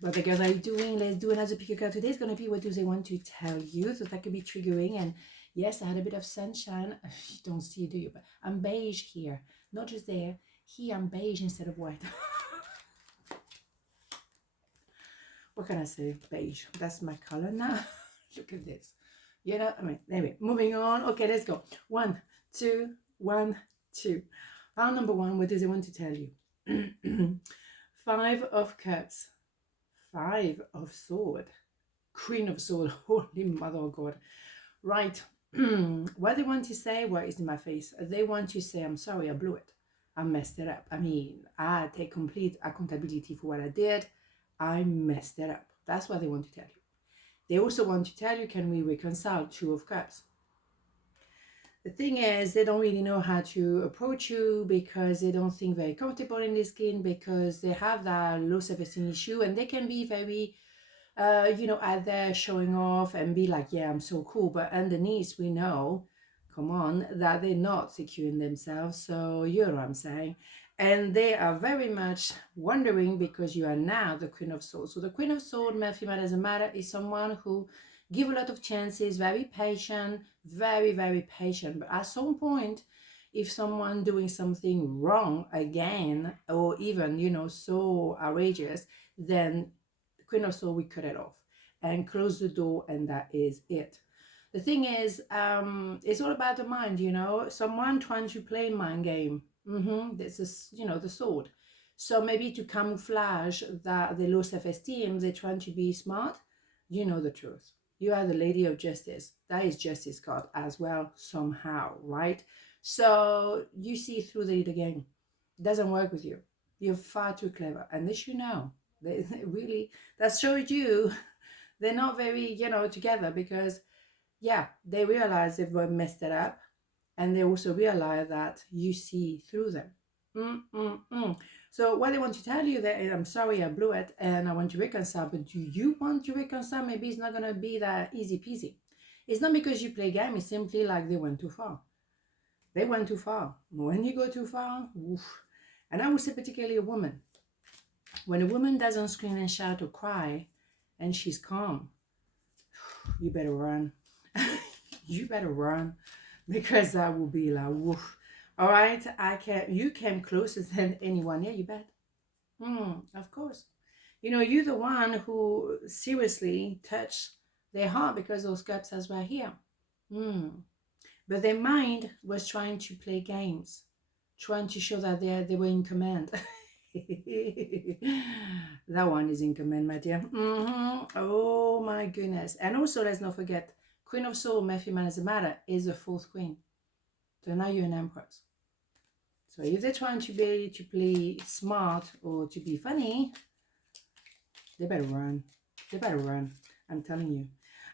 What the girls are doing? Let's do another pick a card. Today is going to be what do they want to tell you. So that could be triggering. And yes, I had a bit of sunshine. You don't see it, do you? But I'm beige here. Not just there. Here I'm beige instead of white. What can I say? Beige. That's my color now. Look at this. You know, I mean, anyway, moving on. Okay, let's go. 1, 2, 1, 2. Round number 1, what do they want to tell you? 5 of Cups. 5 of Swords. Queen of Swords. Holy Mother of God. Right. What they want to say, well, it's in my face. They want to say, I'm sorry, I blew it. I messed it up. I mean, I take complete accountability for what I did. I messed it up. That's what they want to tell you. They also want to tell you, can we reconcile? 2 of Cups. The thing is, they don't really know how to approach you because they don't think very comfortable in their skin, because they have that low self-esteem issue, and they can be very, out there showing off and be like, yeah, I'm so cool. But underneath, we know, come on, that they're not secure in themselves. So you know what I'm saying. And they are very much wondering, because you are now the Queen of Swords. So the Queen of Swords, male, female, doesn't matter, is someone who give a lot of chances, very patient, very, very patient. But at some point, if someone doing something wrong again, or even, so outrageous, then the Queen of Swords, we cut it off and close the door, and that is it. The thing is, it's all about the mind, someone trying to play mind game. This is, the sword. So maybe to camouflage that the low self-esteem, they're trying to be smart. You know the truth. You are the Lady of Justice. That is Justice card as well, somehow, right? So you see through the game. It doesn't work with you. You're far too clever. And this they really, that shows you they're not very, together, because, yeah, they realize they've messed it up. And they also realize that you see through them. So what I want to tell you that I'm sorry I blew it and I want to reconcile, but do you want to reconcile? Maybe it's not going to be that easy peasy. It's not because you play game, it's simply like they went too far. They went too far. When you go too far, oof. And I would say particularly a woman. When a woman doesn't scream and shout or cry and she's calm, you better run. You better run, because that will be like, woof. All right, you came closer than anyone. Yeah, you bet. Of course. You're the one who seriously touched their heart, because those cups as well here. But their mind was trying to play games, trying to show that they were in command. That one is in command, my dear. Oh my goodness. And also, let's not forget, Queen of Swords, male, female, doesn't matter, is the 4th queen. So now you're an empress. So if they're trying to play smart or to be funny, they better run. They better run. I'm telling you.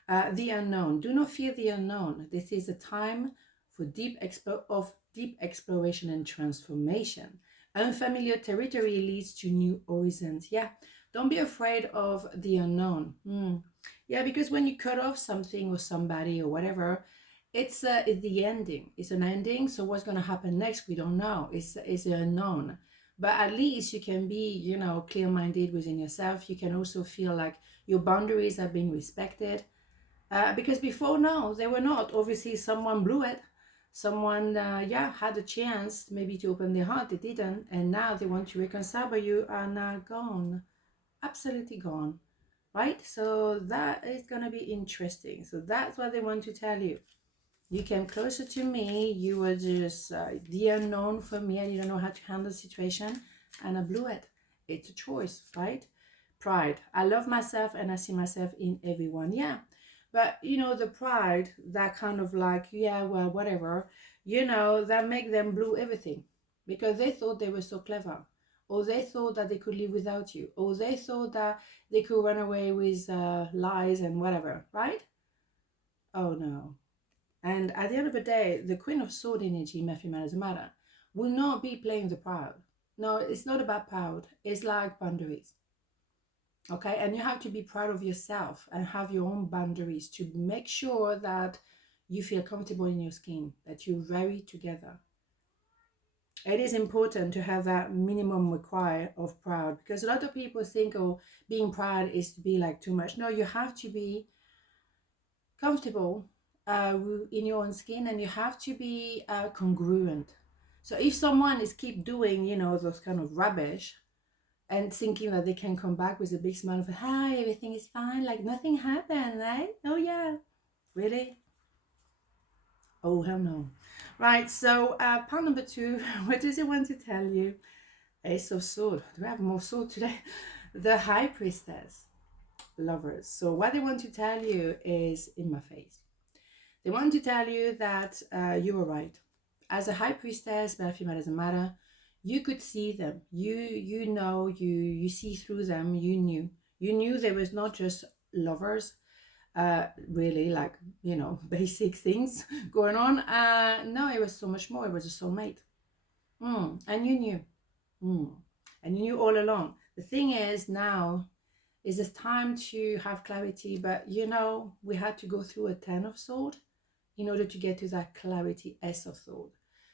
The unknown. Do not fear the unknown. This is a time for deep exploration and transformation. Unfamiliar territory leads to new horizons. Yeah, don't be afraid of the unknown. Yeah, because when you cut off something or somebody or whatever, it's the ending. It's an ending. So what's going to happen next, we don't know. It's unknown. But at least you can be, clear-minded within yourself. You can also feel like your boundaries are being respected. Because before, no, they were not. Obviously, someone blew it. Someone, had a chance maybe to open their heart. They didn't. And now they want to reconcile, but you are now gone. Absolutely gone. Right? So that is going to be interesting. So that's what they want to tell you. You came closer to me. You were just the unknown for me. I didn't know how to handle the situation, and I blew it. It's a choice, right? Pride. I love myself and I see myself in everyone. Yeah. But, the pride, that kind of like, yeah, well, whatever, that make them blew everything, because they thought they were so clever, or they thought that they could live without you, or they thought that they could run away with lies and whatever, right? Oh, no. And at the end of the day, the Queen of Sword energy, male, female, doesn't matter, will not be playing the proud. No, it's not about proud. It's like boundaries. Okay, and you have to be proud of yourself and have your own boundaries to make sure that you feel comfortable in your skin, that you're very together. It is important to have that minimum require of proud, because a lot of people think, oh, being proud is to be like too much. No, you have to be comfortable in your own skin, and you have to be congruent. So if someone is keep doing, those kind of rubbish and thinking that they can come back with a big smile of, hi, everything is fine, like nothing happened, right? Oh yeah, really? Oh, hell no. Right, so part number 2, what does it want to tell you? Ace of Swords. Do I have more sword today? The High Priestess. Lovers. So what they want to tell you is in my face. They want to tell you that you were right. As a High Priestess, male, female, doesn't matter. You could see them. You see through them. You knew there was not just lovers, really, like, basic things going on. No, it was so much more. It was a soulmate. And you knew. And you knew all along. The thing is, now is it's time to have clarity, but we had to go through a 10 of sword in order to get to that clarity, S of sword.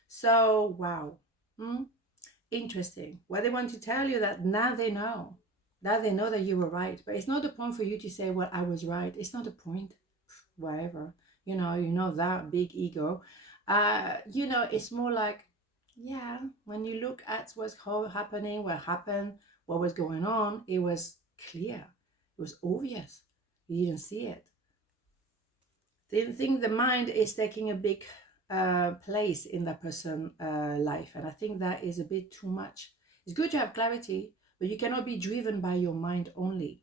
So wow. Interesting. What they want to tell you, that now they know that you were right. But it's not the point for you to say, well, I was right. It's not the point. Whatever. That big ego. It's more like, yeah, when you look at what's happening, what happened, what was going on, it was clear. It was obvious. You didn't see it. They think the mind is taking a big place in that person's life. And I think that is a bit too much. It's good to have clarity, but you cannot be driven by your mind only.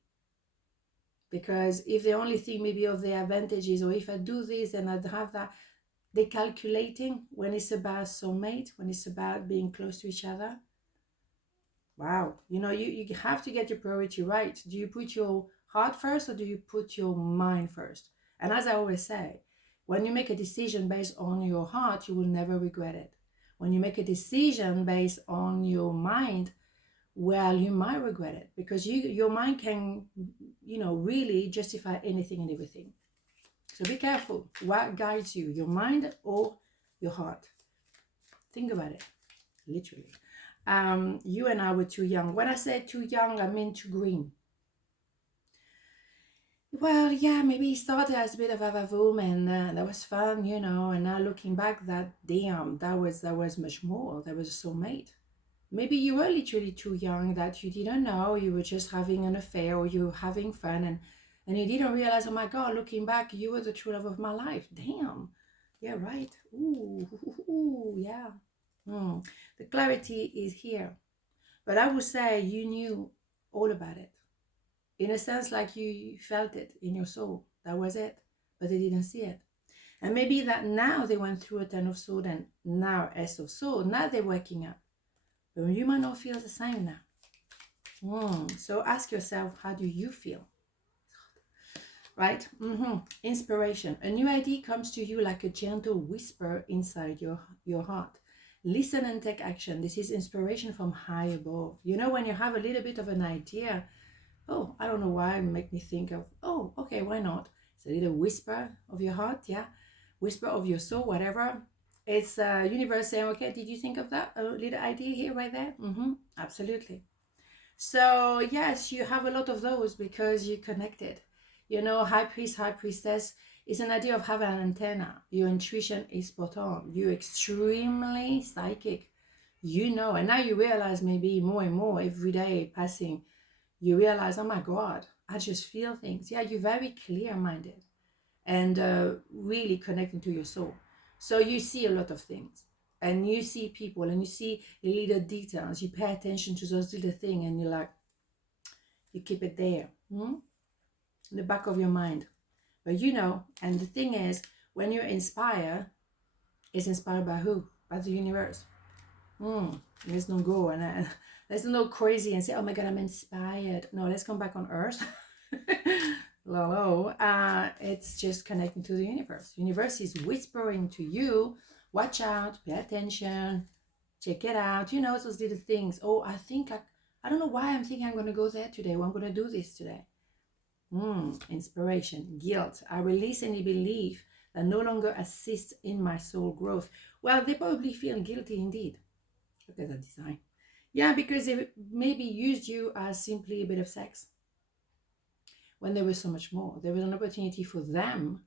Because if the only thing maybe of the advantages, or if I do this and I'd have that, they're calculating when it's about soulmate, when it's about being close to each other. Wow. You have to get your priority right. Do you put your heart first, or do you put your mind first? And as I always say, when you make a decision based on your heart, you will never regret it. When you make a decision based on your mind, well, you might regret it, because your mind can, really justify anything and everything. So be careful. What guides you, your mind or your heart? Think about it, literally. You and I were too young. When I say too young, I mean too green. Well, yeah, maybe it started as a bit of a vavoom, and that was fun, and now looking back, that was much more. That was a soulmate. Maybe you were literally too young, that you didn't know, you were just having an affair, or you were having fun, and you didn't realize, oh my God, looking back, you were the true love of my life. Damn. Yeah, right. Ooh, yeah. The clarity is here. But I would say you knew all about it. In a sense, like you felt it in your soul. That was it. But they didn't see it. And maybe that now they went through a 10 of sword and now S of sword. Now they're waking up. But you might not feel the same now. So ask yourself, how do you feel? Right? Inspiration. A new idea comes to you like a gentle whisper inside your heart. Listen and take action. This is inspiration from high above. When you have a little bit of an idea, oh, I don't know why, it make me think of, oh, okay, why not? It's a little whisper of your heart, yeah? Whisper of your soul, whatever. It's universe saying, okay, did you think of that? A little idea here, right there? Absolutely. So, yes, you have a lot of those because you're connected. High priest, high priestess is an idea of having an antenna. Your intuition is spot on. You're extremely psychic. And now you realize, maybe more and more every day passing, you realize, oh my God, I just feel things. Yeah, you're very clear-minded and really connecting to your soul. So you see a lot of things, and you see people, and you see little details. You pay attention to those little things, and you're like, you keep it there, in the back of your mind. But and the thing is, when you're inspired, it's inspired by who? By the universe. Let's not go and let's not go crazy and say, oh my God, I'm inspired. No, let's come back on earth. Hello. It's just connecting to the universe. Universe is whispering to you, watch out, pay attention, check it out. Those little things. Oh, I think, like, I don't know why I'm thinking I'm going to go there today, or I'm going to do this today. Inspiration. Guilt. I release any belief that no longer assists in my soul growth. Well, they probably feel guilty indeed. Look at that design. Yeah, because they maybe used you as simply a bit of sex when there was so much more. There was an opportunity for them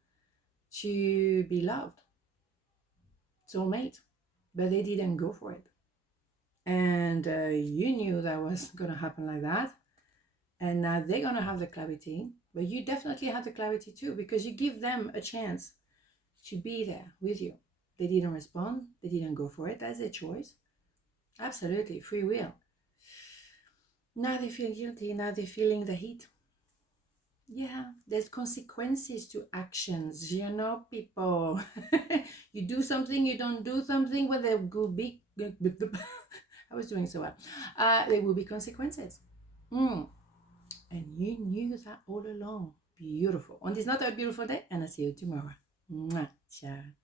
to be loved, soulmate, but they didn't go for it. And you knew that was going to happen like that. And now they're going to have the clarity, but you definitely have the clarity too, because you give them a chance to be there with you. They didn't respond. They didn't go for it. That's their choice. Absolutely. Free will. Now they feel guilty. Now they're feeling the heat. Yeah, there's consequences to actions, people. You do something, you don't do something, well, there will be, I was doing so well. There will be consequences. And you knew that all along. Beautiful. On this not a beautiful day, and I'll see you tomorrow. Mwah. Ciao.